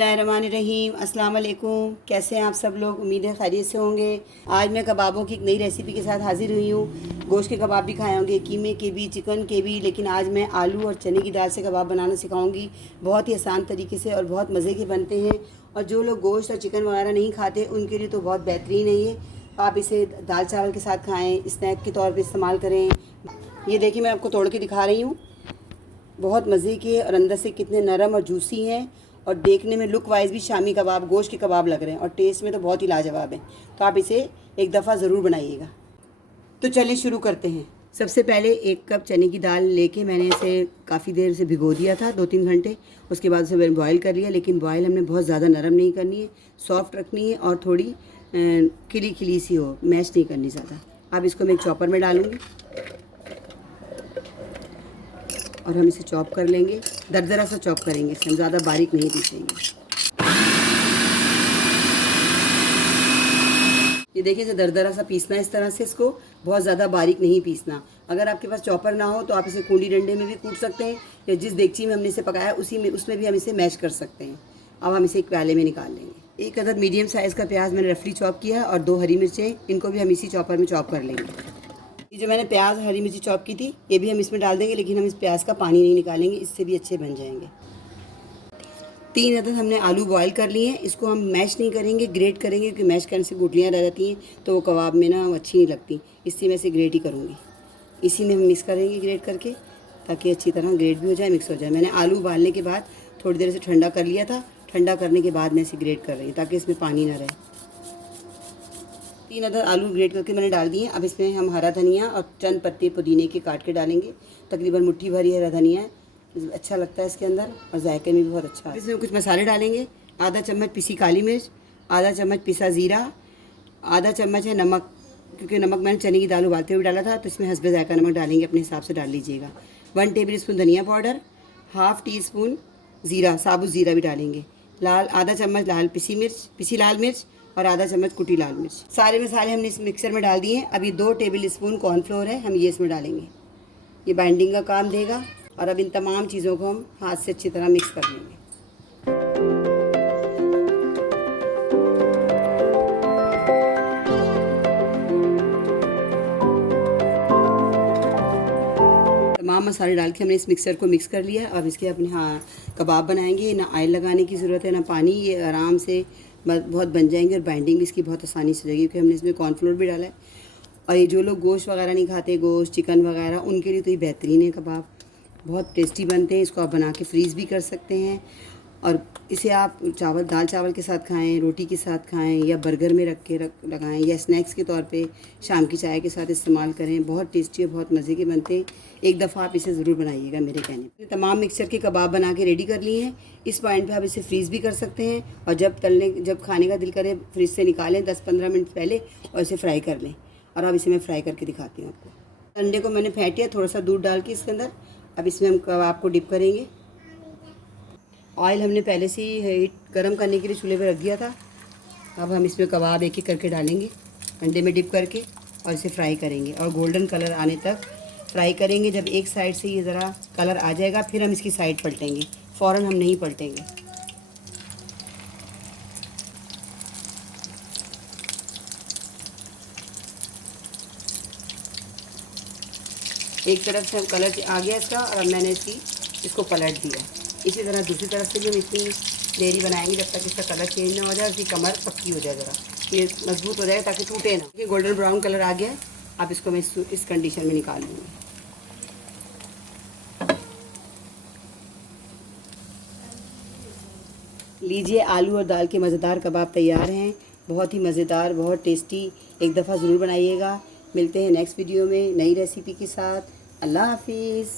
बिस्मिल्लाहिर्रहमानिर्रहीम। अस्सलाम वालेकुम। कैसे हैं आप सब लोग? उम्मीद है खैरियत से होंगे। आज मैं कबाबों की एक नई रेसिपी के साथ हाज़िर हुई हूँ। गोश्त के कबाब भी खाए होंगे, कीमे के भी, चिकन के भी, लेकिन आज मैं आलू और चने की दाल से कबाब बनाना सिखाऊंगी। बहुत ही आसान तरीके से और बहुत मज़े के बनते हैं। और जो लोग गोश्त और चिकन वगैरह नहीं खाते उनके लिए तो बहुत बेहतरीन है ये। आप इसे दाल चावल के साथ खाएँ, स्नैक के तौर पर इस्तेमाल करें। ये देखिए, मैं आपको तोड़ के दिखा रही हूँ। बहुत मज़े के और अंदर से कितने नरम और जूसी हैं, और देखने में लुक वाइज भी शामी कबाब, गोश्त के कबाब लग रहे हैं, और टेस्ट में तो बहुत ही लाजवाब है। तो आप इसे एक दफ़ा ज़रूर बनाइएगा। तो चलिए शुरू करते हैं। सबसे पहले 1 कप चने की दाल लेके मैंने इसे काफ़ी देर से भिगो दिया था, 2-3 घंटे। उसके बाद उसे मैंने बॉयल कर लिया, लेकिन बॉयल हमने बहुत ज़्यादा नरम नहीं करनी है, सॉफ्ट रखनी है और थोड़ी खिली खिली सी हो, मैश नहीं करनी ज़्यादा। अब इसको मैं एक चॉपर में डालूँगी और हम इसे चॉप कर लेंगे। दरदरा सा चॉप करेंगे इसे, हम ज़्यादा बारीक नहीं पीसेंगे। ये देखिए, इसे दरदरा सा पीसना है इस तरह से, इसको बहुत ज़्यादा बारीक नहीं पीसना। अगर आपके पास चॉपर ना हो तो आप इसे कूंडी डंडे में भी कूट सकते हैं, या जिस देगची में हमने इसे पकाया उसी में, उसमें भी हम इसे मैश कर सकते हैं। अब हम इसे एक प्याले में निकाल लेंगे। 1 अदद मीडियम साइज़ का प्याज मैंने रफली चॉप किया, और 2 हरी मिर्चें, इनको भी हम इसी चॉपर में चॉप कर लेंगे। ये जो मैंने प्याज हरी मिर्ची चॉप की थी, ये भी हम इसमें डाल देंगे, लेकिन हम इस प्याज का पानी नहीं निकालेंगे, इससे भी अच्छे बन जाएंगे। 3 अदद हमने आलू बॉयल कर लिए हैं। इसको हम मैश नहीं करेंगे, ग्रेट करेंगे, क्योंकि मैश करने से गुठलियाँ रह जाती हैं तो वो कबाब में ना अच्छी नहीं लगती, इसलिए मैं इसे ग्रेट ही करूँगी। इसी में हम मिक्स करेंगे ग्रेट करके, ताकि अच्छी तरह ग्रेट भी हो जाए, मिक्स हो जाए। मैंने आलू उबालने के बाद थोड़ी देर से ठंडा कर लिया था। ठंडा करने के बाद मैं इसे ग्रेट कर रही हूँ, ताकि इसमें पानी ना रहे। 3 अदद आलू ग्रेट करके मैंने डाल दिए। अब इसमें हम हरा धनिया और चंद पत्ते पुदीने के काट के डालेंगे। तकरीबन मुट्ठी भरी हरा धनिया है, अच्छा लगता है इसके अंदर और जायके में भी बहुत अच्छा है। इसमें कुछ मसाले डालेंगे। आधा चम्मच पिसी काली मिर्च, आधा चम्मच पिसा ज़ीरा, आधा चम्मच है नमक, क्योंकि नमक मैंने चने की दाल उबालते हुए डाला था, तो इसमें हस्बे जायका नमक डालेंगे, अपने हिसाब से डाल लीजिएगा। 1 टेबल स्पून धनिया पाउडर, हाफ़ टी स्पून ज़ीरा, साबुत ज़ीरा भी डालेंगे। आधा चम्मच पिसी लाल मिर्च और आधा चम्मच कुटी लाल मिर्च। सारे मसाले हमने इस मिक्सर में डाल दिए हैं। अभी 2 टेबल स्पून कॉर्नफ्लोर है, हम ये इसमें डालेंगे, ये बाइंडिंग का काम देगा। और अब इन तमाम चीज़ों को हम हाथ से अच्छी तरह मिक्स कर लेंगे। तमाम मसाले डाल के हमने इस मिक्सर को मिक्स कर लिया। अब इसके अपने कबाब बनाएंगे। ना ऑयल लगाने की ज़रूरत है ना पानी, ये आराम से बहुत बन जाएंगे, और बाइंडिंग भी इसकी बहुत आसानी से हो जाएगी, क्योंकि हमने इसमें कॉर्नफ्लोर भी डाला है। और ये जो लोग गोश्त वगैरह नहीं खाते, गोश्त चिकन वगैरह, उनके लिए तो ये बेहतरीन है कबाब, बहुत टेस्टी बनते हैं। इसको आप बना के फ्रीज़ भी कर सकते हैं, और इसे आप दाल चावल के साथ खाएं, रोटी के साथ खाएं, या बर्गर में लगाएं, या स्नैक्स के तौर पे शाम की चाय के साथ इस्तेमाल करें। बहुत टेस्टी और बहुत मज़े के बनते हैं। एक दफ़ा आप इसे ज़रूर बनाइएगा मेरे कहने पे। तमाम मिक्सचर के कबाब बना के रेडी कर लिए हैं। इस पॉइंट पे आप इसे फ्रीज़ भी कर सकते हैं, और जब खाने का दिल करे फ्रिज से निकालें 10-15 मिनट पहले, और इसे फ्राई कर लें। और अब इसे मैं फ्राई करके दिखाती हूँ आपको। अंडे को मैंने फेंटिया थोड़ा सा दूध डाल के इसके अंदर। अब इसमें हम कबाब को डिप करेंगे। ऑयल हमने पहले से ही हीट गर्म करने के लिए चूल्हे पर रख दिया था। अब हम इसमें कबाब एक एक करके डालेंगे, अंडे में डिप करके, और इसे फ्राई करेंगे, और गोल्डन कलर आने तक फ्राई करेंगे। जब एक साइड से ये ज़रा कलर आ जाएगा, फिर हम इसकी साइड पलटेंगे, फ़ौरन हम नहीं पलटेंगे। एक तरफ से कलर आ गया इसका, और अब मैंने इसको पलट दिया। इसी तरह दूसरी तरफ से भी हम इतनी देरी बनाएंगे जब तक इसका कलर चेंज ना हो जाए, इसकी कमर पक्की हो जाए, ज़रा ये मजबूत हो जाए ताकि टूटे ना। ये गोल्डन ब्राउन कलर आ गया है। अब इसको मैं इस कंडीशन में निकाल लूँगी। लीजिए, आलू और दाल के मज़ेदार कबाब तैयार हैं। बहुत ही मज़ेदार, बहुत टेस्टी। एक दफ़ा ज़रूर बनाइएगा। मिलते हैं नेक्स्ट वीडियो में नई रेसिपी के साथ। अल्लाह हाफिज़।